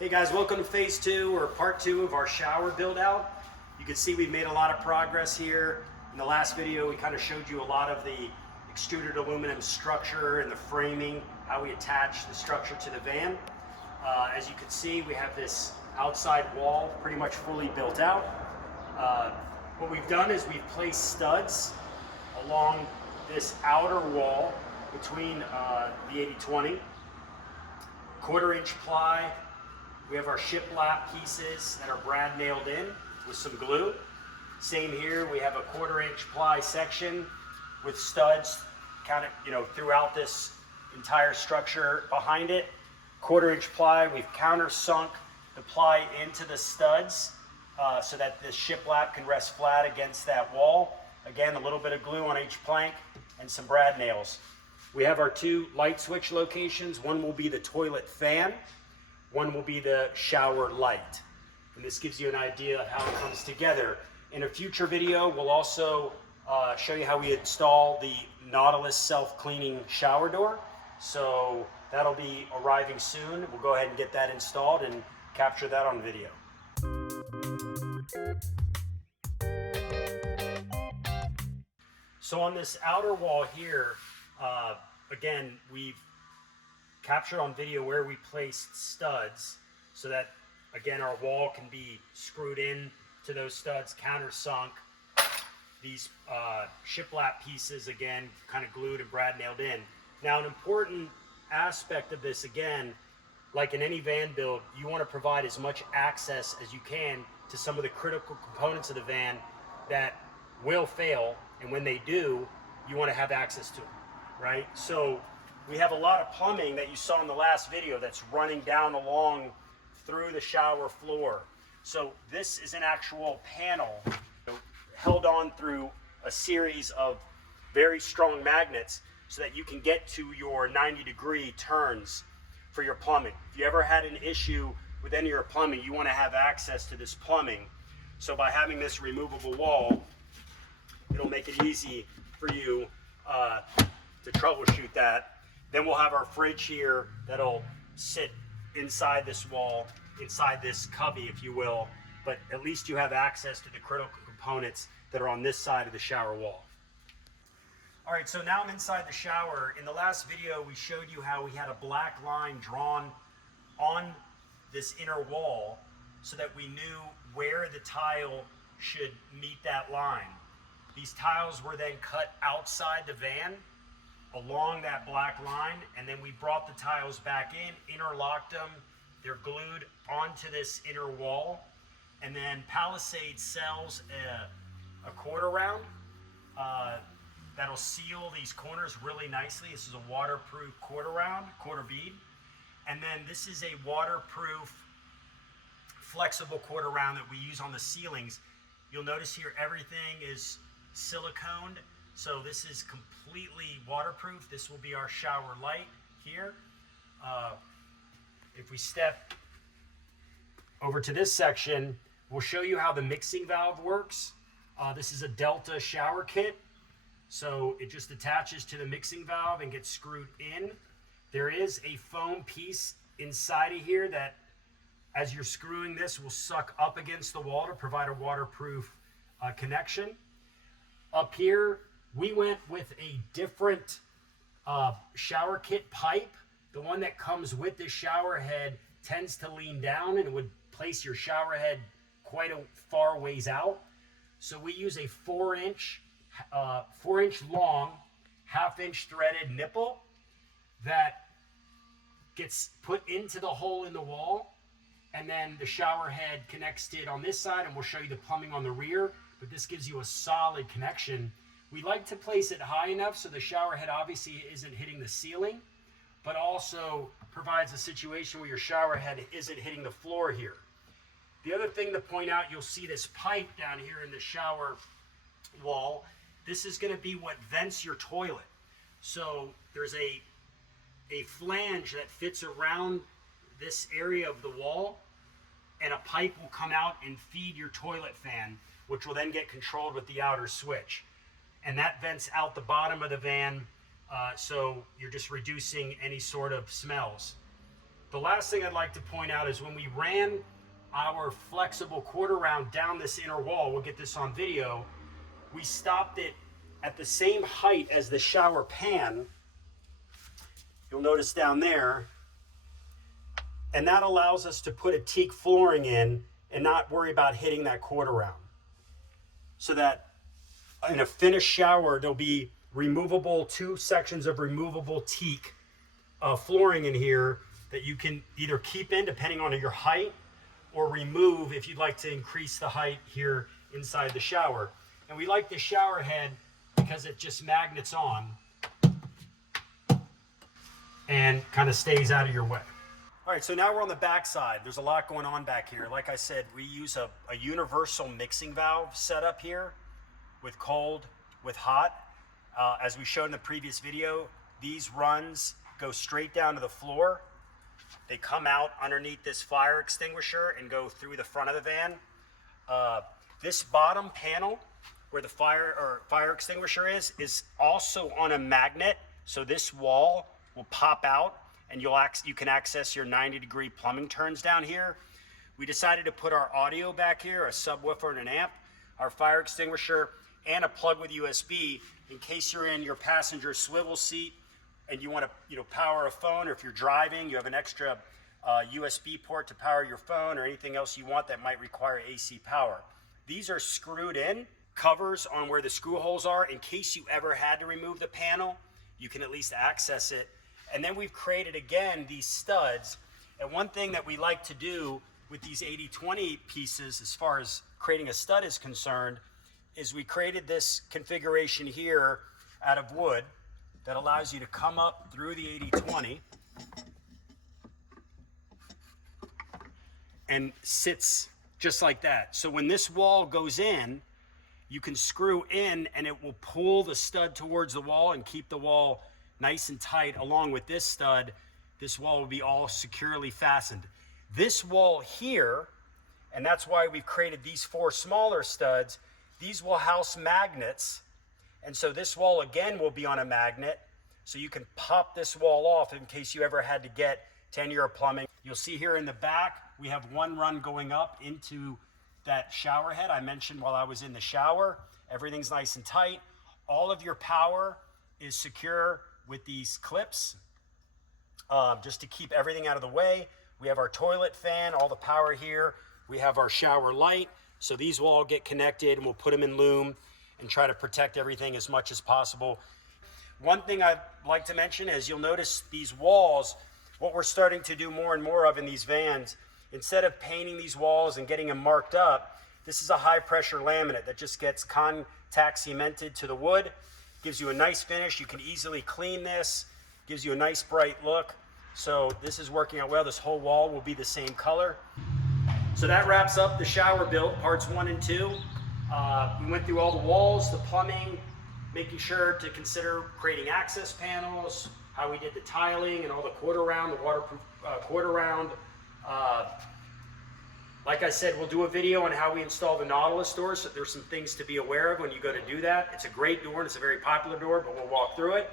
Hey guys, welcome to phase 2 or part 2 of our shower build out. You can see we've made a lot of progress here. In the last video, we kind of showed you a lot of the extruded aluminum structure and the framing, how we attach the structure to the van. As you can see, we have this outside wall pretty much fully built out. What we've done is we've placed studs along this outer wall between the 80-20, 1/4-inch ply. We have our shiplap pieces that are brad nailed in with some glue. Same here, we have a 1/4-inch ply section with studs kind of, throughout this entire structure behind it. 1/4-inch ply, we've countersunk the ply into the studs so that the shiplap can rest flat against that wall. Again, a little bit of glue on each plank and some brad nails. We have our 2 light switch locations. One will be the toilet fan. One will be the shower light. And this gives you an idea of how it comes together. In a future video, we'll also show you how we install the Nautilus self-cleaning shower door. So that'll be arriving soon. We'll go ahead and get that installed and capture that on video. So on this outer wall here, again, we've captured on video where we placed studs so that, again, our wall can be screwed in to those studs, countersunk. These shiplap pieces, again, kind of glued and brad nailed in. Now, an important aspect of this, again, like in any van build, you want to provide as much access as you can to some of the critical components of the van that will fail, and when they do, you want to have access to them, right? So we have a lot of plumbing that you saw in the last video that's running down along through the shower floor. So this is an actual panel held on through a series of very strong magnets so that you can get to your 90-degree turns for your plumbing. If you ever had an issue with any of your plumbing, you want to have access to this plumbing. So by having this removable wall, it'll make it easy for you to troubleshoot that. Then we'll have our fridge here that'll sit inside this wall, inside this cubby, if you will, but at least you have access to the critical components that are on this side of the shower wall. All right, so now I'm inside the shower. In the last video, we showed you how we had a black line drawn on this inner wall so that we knew where the tile should meet that line. These tiles were then cut outside the van along that black line, and then we brought the tiles back in, interlocked them. They're glued onto this inner wall, and then Palisade sells a quarter round that'll seal these corners really nicely. This is a waterproof quarter bead, and then this is a waterproof flexible quarter round that we use on the ceilings. You'll notice here everything is siliconed. So this is completely waterproof. This will be our shower light here. If we step over to this section, we'll show you how the mixing valve works. This is a Delta shower kit. So it just attaches to the mixing valve and gets screwed in. There is a foam piece inside of here that, as you're screwing this, will suck up against the wall to provide a waterproof connection. Up here, we went with a different shower kit pipe. The one that comes with this shower head tends to lean down and it would place your shower head quite a far ways out. So we use a 4-inch long, 1/2-inch threaded nipple that gets put into the hole in the wall, and then the shower head connects to it on this side, and we'll show you the plumbing on the rear, but this gives you a solid connection. We like to place it high enough so the shower head obviously isn't hitting the ceiling, but also provides a situation where your shower head isn't hitting the floor here. The other thing to point out, you'll see this pipe down here in the shower wall. This is going to be what vents your toilet. So there's a flange that fits around this area of the wall, and a pipe will come out and feed your toilet fan, which will then get controlled with the outer switch. And that vents out the bottom of the van, so you're just reducing any sort of smells. The last thing I'd like to point out is when we ran our flexible quarter round down this inner wall, we'll get this on video, we stopped it at the same height as the shower pan. You'll notice down there, and that allows us to put a teak flooring in and not worry about hitting that quarter round. So that in a finished shower, there'll be removable, 2 sections of removable teak flooring in here that you can either keep in depending on your height or remove if you'd like to increase the height here inside the shower. And we like the shower head because it just magnets on and kind of stays out of your way. All right, so now we're on the back side. There's a lot going on back here. Like I said, we use a universal mixing valve setup here with cold, with hot. As we showed in the previous video, these runs go straight down to the floor. They come out underneath this fire extinguisher and go through the front of the van. This bottom panel where the fire extinguisher is also on a magnet. So this wall will pop out and you can access your 90-degree plumbing turns down here. We decided to put our audio back here, a subwoofer and an amp, our fire extinguisher, and a plug with USB in case you're in your passenger swivel seat and you want to power a phone, or if you're driving, you have an extra USB port to power your phone or anything else you want that might require AC power. These are screwed in covers on where the screw holes are. In case you ever had to remove the panel, you can at least access it. And then we've created, again, these studs. And one thing that we like to do with these 80/20 pieces, as far as creating a stud is concerned, is we created this configuration here out of wood that allows you to come up through the 80/20 and sits just like that. So when this wall goes in, you can screw in and it will pull the stud towards the wall and keep the wall nice and tight. Along with this stud, this wall will be all securely fastened. This wall here, and that's why we've created these 4 smaller studs, these will house magnets. And so this wall again will be on a magnet. So you can pop this wall off in case you ever had to get to any of your plumbing. You'll see here in the back, we have 1 run going up into that shower head I mentioned while I was in the shower. Everything's nice and tight. All of your power is secure with these clips, just to keep everything out of the way. We have our toilet fan, all the power here. We have our shower light. So these will all get connected and we'll put them in loom and try to protect everything as much as possible. One thing I'd like to mention is you'll notice these walls, what we're starting to do more and more of in these vans, instead of painting these walls and getting them marked up, this is a high pressure laminate that just gets contact cemented to the wood, gives you a nice finish. You can easily clean this, gives you a nice bright look. So this is working out well. This whole wall will be the same color. So that wraps up the shower build, parts 1 and 2. We went through all the walls, the plumbing, making sure to consider creating access panels, how we did the tiling and all the quarter round, the waterproof quarter round. Like I said, we'll do a video on how we install the Nautilus door, so there's some things to be aware of when you go to do that. It's a great door and it's a very popular door, but we'll walk through it.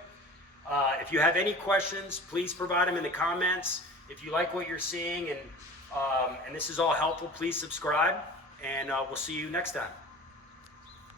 If you have any questions, please provide them in the comments. If you like what you're seeing and this is all helpful, please subscribe, and we'll see you next time.